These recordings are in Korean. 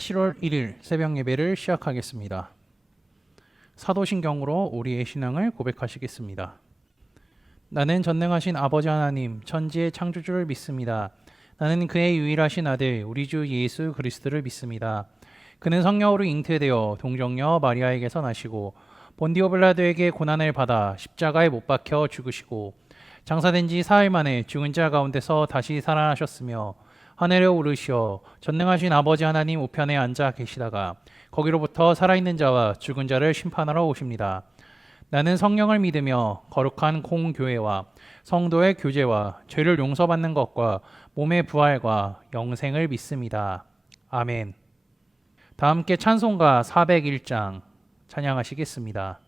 7월 1일 새벽 예배를 시작하겠습니다. 사도신경으로 우리의 신앙을 고백하시겠습니다. 나는 전능하신 아버지 하나님, 천지의 창조주를 믿습니다. 나는 그의 유일하신 아들, 우리 주 예수 그리스도를 믿습니다. 그는 성령으로 잉태되어 동정녀 마리아에게서 나시고 본디오 빌라도에게 고난을 받아 십자가에 못 박혀 죽으시고 장사된 지 사흘 만에 죽은 자 가운데서 다시 살아나셨으며 하늘에 오르시어 전능하신 아버지 하나님 우편에 앉아 계시다가 거기로부터 살아있는 자와 죽은 자를 심판하러 오십니다. 나는 성령을 믿으며 거룩한 공교회와 성도의 교제와 죄를 용서받는 것과 몸의 부활과 영생을 믿습니다. 아멘. 다 함께 찬송가 401장 찬양하시겠습니다.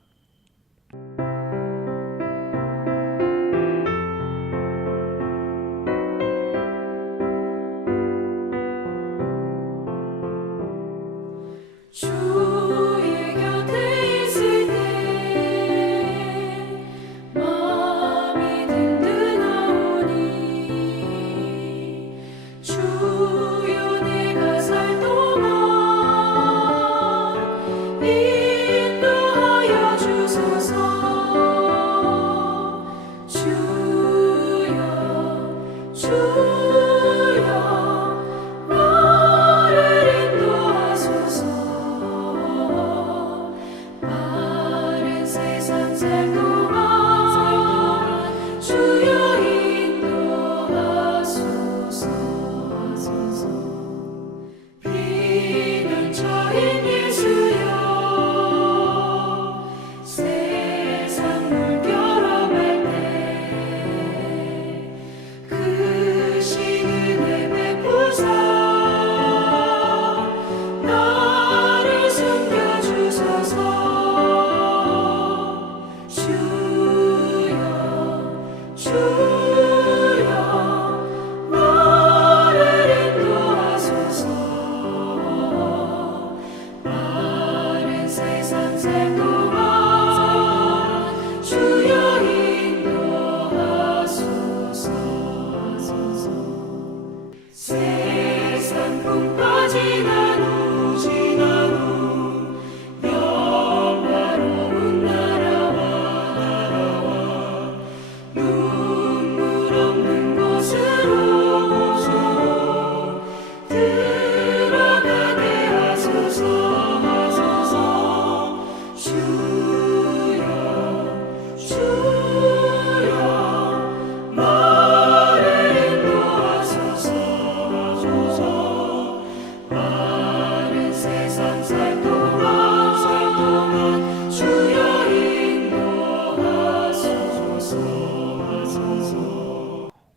주의 곁에 있을 때 마음이 든든하오니 주여 내가 살 동안 인도하여 주소서. 주여 나를 인도하소서. 바른 세상 살 동안 주여 인도하소서. 비는처인 예수여 세상 물결어갈 때 크신 은혜 베푸사 나를 숨겨주소서. 주여 나를 인도하소서. 바른 세상 살 동안 주여 인도하소서. 세상 풍파 지난 후 영화로운 나라와 눈물 없는 곳으로 들어가게 하소서. 주여 나를 인도하소서. 바른 세상 살 동안 주여 인도하소서.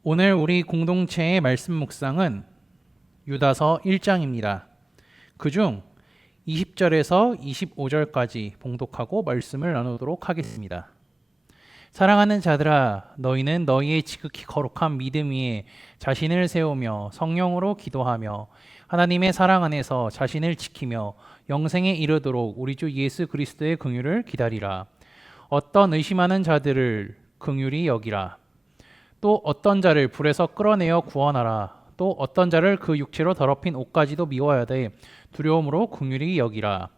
오늘 우리 공동체의 말씀 묵상은 유다서 1장입니다. 그중 20절에서 25절까지 봉독하고 말씀을 나누도록 하겠습니다. 사랑하는 자들아, 너희는 너희의 지극히 거룩한 믿음 위에 자신을 세우며 성령으로 기도하며 하나님의 사랑 안에서 자신을 지키며 영생에 이르도록 우리 주 예수 그리스도의 긍휼을 기다리라. 어떤 의심하는 자들을 긍휼히 여기라. 또 어떤 자를 불에서 끌어내어 구원하라. 또 어떤 자를 그 육체로 더럽힌 옷까지도 미워야 돼 두려움으로 긍휼히 여기라.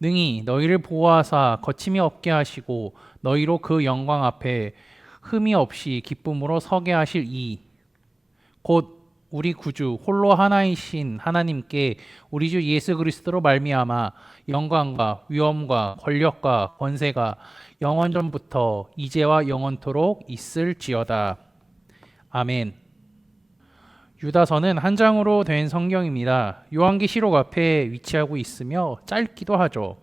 능히 너희를 보호하사 거침이 없게 하시고 너희로 그 영광 앞에 흠이 없이 기쁨으로 서게 하실 이 곧 우리 구주 홀로 하나이신 하나님께 우리 주 예수 그리스도로 말미암아 영광과 위엄과 권력과 권세가 영원전부터 이제와 영원토록 있을지어다. 아멘. 유다서는 한 장으로 된 성경입니다. 요한계시록 앞에 위치하고 있으며 짧기도 하죠.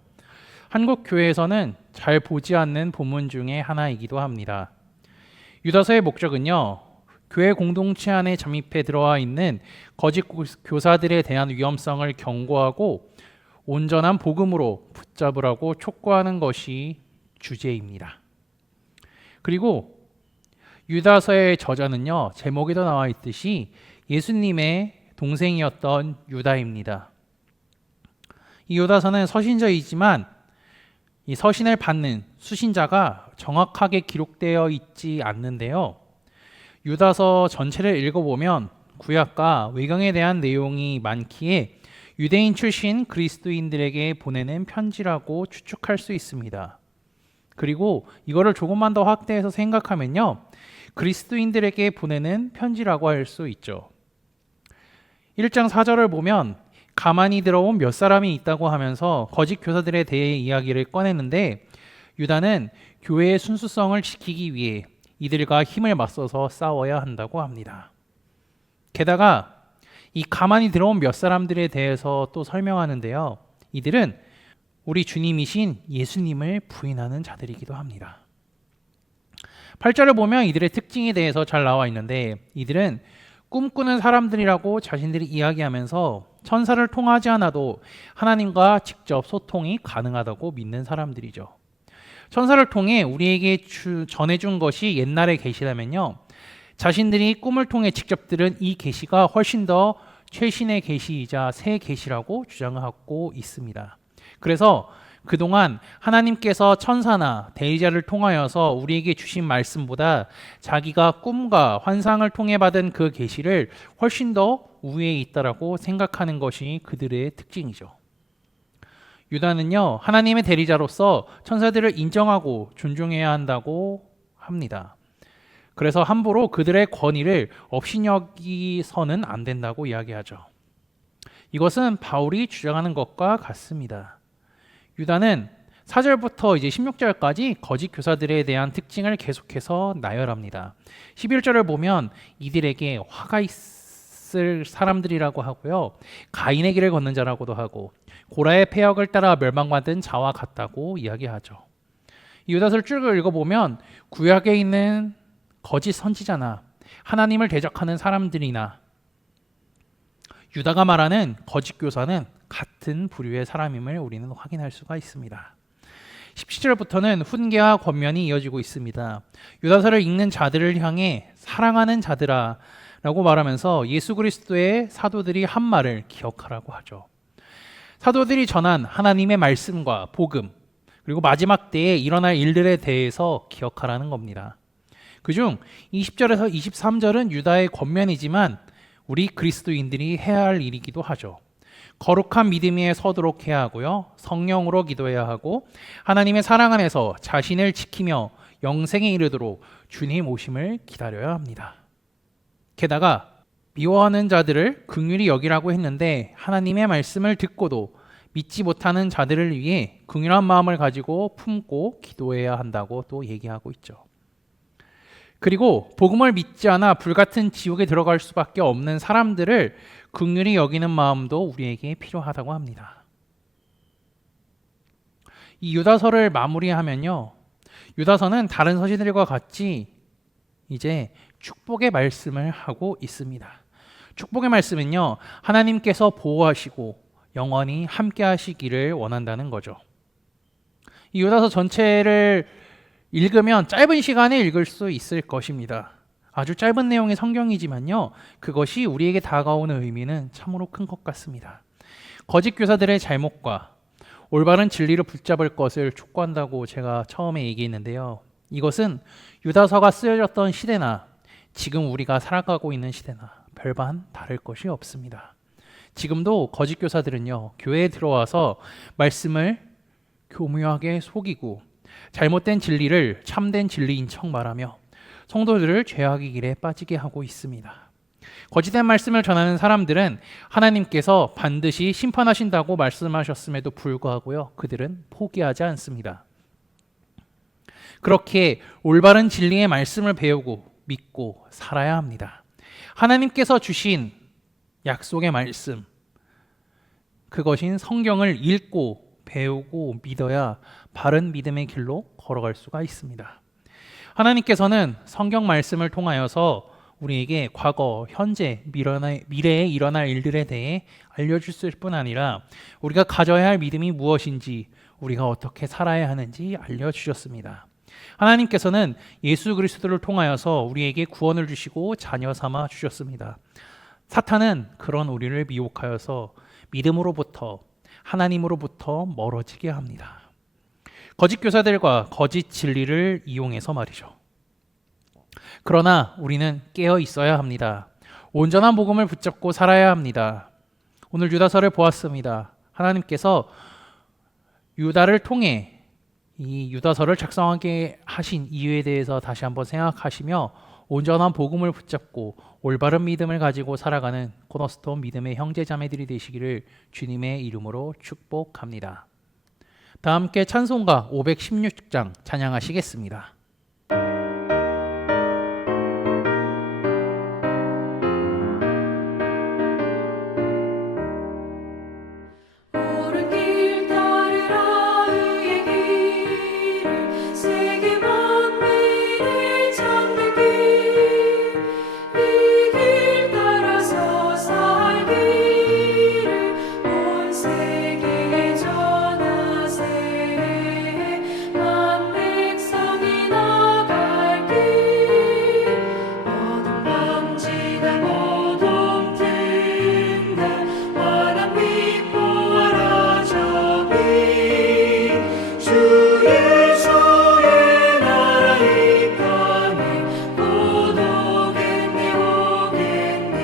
한국 교회에서는 잘 보지 않는 본문 중에 하나이기도 합니다. 유다서의 목적은요, 교회 공동체 안에 잠입해 들어와 있는 거짓 교사들에 대한 위험성을 경고하고 온전한 복음으로 붙잡으라고 촉구하는 것이 주제입니다. 그리고 유다서의 저자는요, 제목에도 나와 있듯이 예수님의 동생이었던 유다입니다. 이 유다서는 서신서이지만 이 서신을 받는 수신자가 정확하게 기록되어 있지 않는데요. 유다서 전체를 읽어보면 구약과 외경에 대한 내용이 많기에 유대인 출신 그리스도인들에게 보내는 편지라고 추측할 수 있습니다. 그리고 이거를 조금만 더 확대해서 생각하면요, 그리스도인들에게 보내는 편지라고 할 수 있죠. 1장 4절을 보면 가만히 들어온 몇 사람이 있다고 하면서 거짓 교사들에 대해 이야기를 꺼내는데, 유다는 교회의 순수성을 지키기 위해 이들과 힘을 맞서서 싸워야 한다고 합니다. 게다가 이 가만히 들어온 몇 사람들에 대해서 또 설명하는데요, 이들은 우리 주님이신 예수님을 부인하는 자들이기도 합니다. 8절을 보면 이들의 특징에 대해서 잘 나와 있는데, 이들은 꿈꾸는 사람들이라고 자신들이 이야기하면서 천사를 통하지 않아도 하나님과 직접 소통이 가능하다고 믿는 사람들이죠. 천사를 통해 우리에게 전해준 것이 옛날의 계시라면요, 자신들이 꿈을 통해 직접 들은 이 계시가 훨씬 더 최신의 계시이자 새 계시라고 주장하고 있습니다. 그래서 그동안 하나님께서 천사나 대리자를 통하여서 우리에게 주신 말씀보다 자기가 꿈과 환상을 통해 받은 그 계시를 훨씬 더 우위에 있다라고 생각하는 것이 그들의 특징이죠. 유다는요, 하나님의 대리자로서 천사들을 인정하고 존중해야 한다고 합니다. 그래서 함부로 그들의 권위를 업신여기서는 안 된다고 이야기하죠. 이것은 바울이 주장하는 것과 같습니다. 유다는 4절부터 이제 16절까지 거짓 교사들에 대한 특징을 계속해서 나열합니다. 11절을 보면 이들에게 화가 있을 사람들이라고 하고요, 가인의 길을 걷는 자라고도 하고 고라의 폐역을 따라 멸망받은 자와 같다고 이야기하죠. 이 유다서를 쭉 읽어보면 구약에 있는 거짓 선지자나 하나님을 대적하는 사람들이나 유다가 말하는 거짓 교사는 같은 부류의 사람임을 우리는 확인할 수가 있습니다. 17절부터는 훈계와 권면이 이어지고 있습니다. 유다서를 읽는 자들을 향해 사랑하는 자들아 라고 말하면서 예수 그리스도의 사도들이 한 말을 기억하라고 하죠. 사도들이 전한 하나님의 말씀과 복음, 그리고 마지막 때에 일어날 일들에 대해서 기억하라는 겁니다. 그중 20절에서 23절은 유다의 권면이지만 우리 그리스도인들이 해야 할 일이기도 하죠. 거룩한 믿음 위에 서도록 해야 하고요, 성령으로 기도해야 하고 하나님의 사랑 안에서 자신을 지키며 영생에 이르도록 주님 오심을 기다려야 합니다. 게다가 미워하는 자들을 긍휼히 여기라고 했는데, 하나님의 말씀을 듣고도 믿지 못하는 자들을 위해 긍휼한 마음을 가지고 품고 기도해야 한다고 또 얘기하고 있죠. 그리고 복음을 믿지 않아 불같은 지옥에 들어갈 수밖에 없는 사람들을 긍휼히 여기는 마음도 우리에게 필요하다고 합니다. 이 유다서를 마무리하면요, 유다서는 다른 서신들과 같이 이제 축복의 말씀을 하고 있습니다. 축복의 말씀은요, 하나님께서 보호하시고 영원히 함께 하시기를 원한다는 거죠. 이 유다서 전체를 읽으면 짧은 시간에 읽을 수 있을 것입니다. 아주 짧은 내용의 성경이지만요, 그것이 우리에게 다가오는 의미는 참으로 큰 것 같습니다. 거짓 교사들의 잘못과 올바른 진리를 붙잡을 것을 촉구한다고 제가 처음에 얘기했는데요, 이것은 유다서가 쓰여졌던 시대나 지금 우리가 살아가고 있는 시대나 별반 다를 것이 없습니다. 지금도 거짓 교사들은요, 교회에 들어와서 말씀을 교묘하게 속이고 잘못된 진리를 참된 진리인 척 말하며 성도들을 죄악의 길에 빠지게 하고 있습니다. 거짓된 말씀을 전하는 사람들은 하나님께서 반드시 심판하신다고 말씀하셨음에도 불구하고요, 그들은 포기하지 않습니다. 그렇게 올바른 진리의 말씀을 배우고 믿고 살아야 합니다. 하나님께서 주신 약속의 말씀, 그것인 성경을 읽고 배우고 믿어야 바른 믿음의 길로 걸어갈 수가 있습니다. 하나님께서는 성경 말씀을 통하여서 우리에게 과거, 현재, 미래에 일어날 일들에 대해 알려주실 뿐 아니라 우리가 가져야 할 믿음이 무엇인지, 우리가 어떻게 살아야 하는지 알려주셨습니다. 하나님께서는 예수 그리스도를 통하여서 우리에게 구원을 주시고 자녀 삼아 주셨습니다. 사탄은 그런 우리를 미혹하여서 믿음으로부터, 하나님으로부터 멀어지게 합니다. 거짓 교사들과 거짓 진리를 이용해서 말이죠. 그러나 우리는 깨어 있어야 합니다. 온전한 복음을 붙잡고 살아야 합니다. 오늘 유다서를 보았습니다. 하나님께서 유다를 통해 이 유다서를 작성하게 하신 이유에 대해서 다시 한번 생각하시며 온전한 복음을 붙잡고 올바른 믿음을 가지고 살아가는 코너스톤 믿음의 형제자매들이 되시기를 주님의 이름으로 축복합니다. 다 함께 찬송가 516장 찬양하시겠습니다. 옳은 길 따르라 의의 길을 세계 만민을 찾는 길 이 길 따라서 살기를 온 세계에 전하세 만 백성이 나갈 길 어둠 밤지나 모둠 든다 환한 빛 보아라 저기 주 예수의 나라 이 땅에 곧 오겠네 오겠네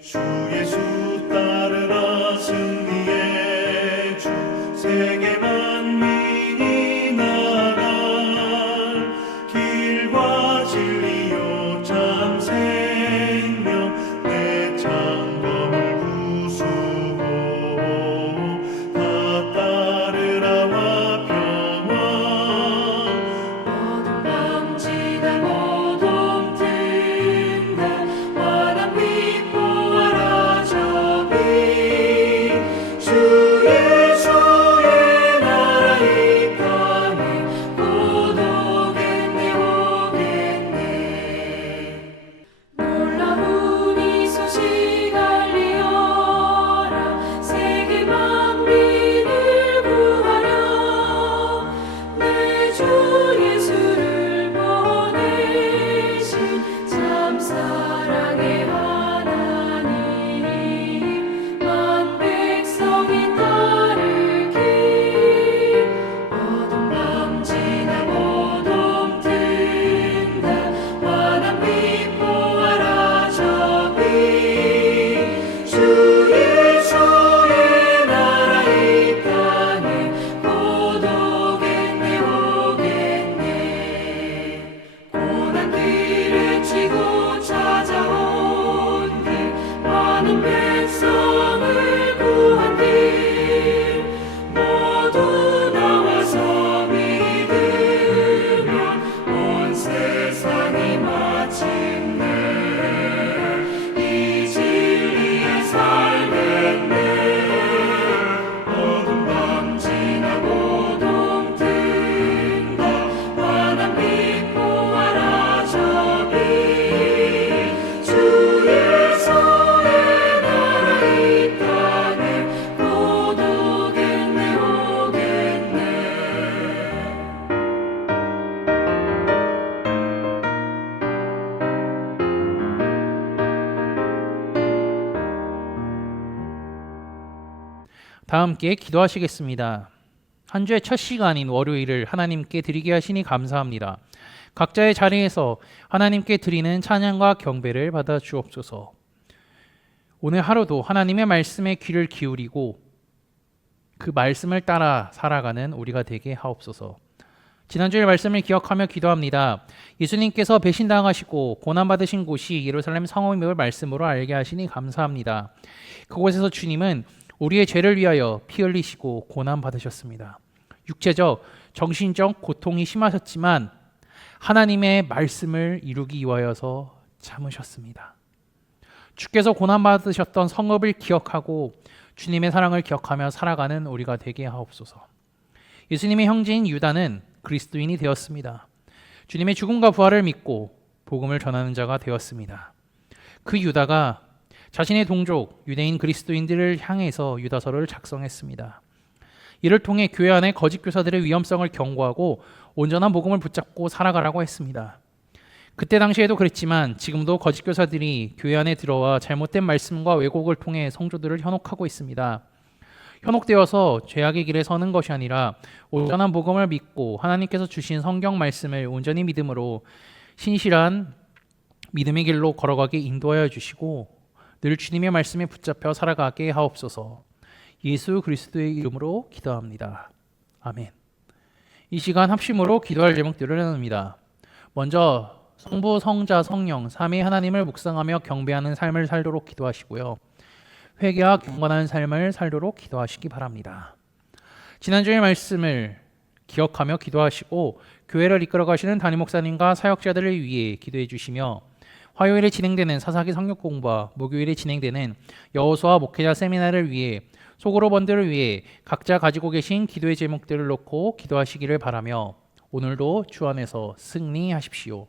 주 예수 따르라 승리의 주 세계 만민이 나갈 길과 진리요 참 생명 내 창검을 부수고 다 따르라와 평화 어둠 밤지나 모둠 든다 환한 빛 보아라 저기 주 예수의 나라 이 땅에 곧 오겠네 오겠네 놀라운 이 소식 알리어라 세계 만민을 구하려 내 주 예수를 보내신 참 사랑의 하나님 만 백성이 따를 길 어둠 밤지나 모둠 든다 환한 빛 보아라 저기 주 예수의 나라 이 땅에 곧 오겠네 오겠네 고난 길에 치고 찾아온 길 많은 백성을 구한 길 모두 나와서 믿으면 온 세상이 마침내 이 진리에 살겠네 어둠 밤지나 모둠 든다 환한 빛 보아라 저기 주 예수의 나라 이 땅에 곧 오겠네 오겠네 다 함께 기도하시겠습니다. 한 주의 첫 시간인 월요일을 하나님께 드리게 하시니 감사합니다. 각자의 자리에서 하나님께 드리는 찬양과 경배를 받아 주옵소서. 오늘 하루도 하나님의 말씀에 귀를 기울이고 그 말씀을 따라 살아가는 우리가 되게 하옵소서. 지난주의 말씀을 기억하며 기도합니다. 예수님께서 배신당하시고 고난받으신 곳이 예루살렘 성읍임을 말씀으로 알게 하시니 감사합니다. 그곳에서 주님은 우리의 죄를 위하여 피 흘리시고 고난받으셨습니다. 육체적, 정신적 고통이 심하셨지만 하나님의 말씀을 이루기 위하여서 참으셨습니다. 주께서 고난받으셨던 성읍을 기억하고 주님의 사랑을 기억하며 살아가는 우리가 되게 하옵소서. 예수님의 형제인 유다는 그리스도인이 되었습니다. 주님의 죽음과 부활을 믿고 복음을 전하는 자가 되었습니다. 그 유다가 자신의 동족 유대인 그리스도인들을 향해서 유다서를 작성했습니다. 이를 통해 교회 안에 거짓 교사들의 위험성을 경고하고 온전한 복음을 붙잡고 살아가라고 했습니다. 그때 당시에도 그랬지만 지금도 거짓 교사들이 교회 안에 들어와 잘못된 말씀과 왜곡을 통해 성도들을 현혹하고 있습니다. 현혹되어서 죄악의 길에 서는 것이 아니라 온전한 복음을 믿고 하나님께서 주신 성경 말씀을 온전히 믿음으로 신실한 믿음의 길로 걸어가게 인도하여 주시고 늘 주님의 말씀에 붙잡혀 살아가게 하옵소서. 예수 그리스도의 이름으로 기도합니다. 아멘. 이 시간 합심으로 기도할 제목들을 나눕니다. 먼저 성부, 성자, 성령 삼위 하나님을 묵상하며 경배하는 삶을 살도록 기도하시고요. 회개와 경건한 삶을 살도록 기도하시기 바랍니다. 지난주의 말씀을 기억하며 기도하시고 교회를 이끌어 가시는 담임 목사님과 사역자들을 위해 기도해 주시며 화요일에 진행되는 사사기 성역 공부와 목요일에 진행되는 여호수아 목회자 세미나를 위해 소그룹원들을 위해 각자 가지고 계신 기도의 제목들을 놓고 기도하시기를 바라며 오늘도 주 안에서 승리하십시오.